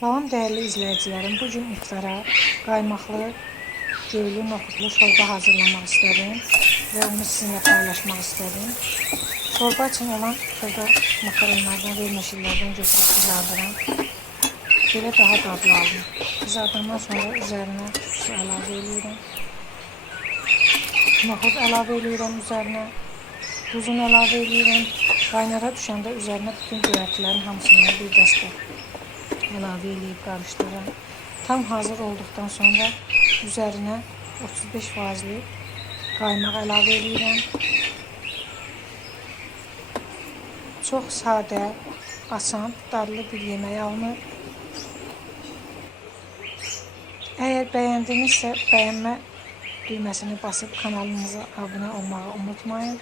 Salam değerli izleyicilerim. Bugün iftara kaymaklı, göylü, nohutlu şorba hazırlamak istedim ve onu sizinle paylaşmak istedim. Çorba için olan şurada makaronlardan ve meşillerden götürüp kızardıram. Böyle daha dadlı aldım. Kızardıktan sonra üzerine su əlavə ediyorum. Nohut əlavə ediyorum üzerine. Tuzunu əlavə ediyorum. Qaynara düşəndə üzerine bütün göyərtilərin hamısını bir dəstə əlavə edib qarışdırıram. Tam hazır olduqdan sonra üzərinə 35 faizli qaymaq əlavə edirəm. Çox sadə, asan, dadlı bir yemək alınır. Əgər bəyəndinizsə bəyənmə düyməsini basıb kanalımıza abunə olmağı unutmayın.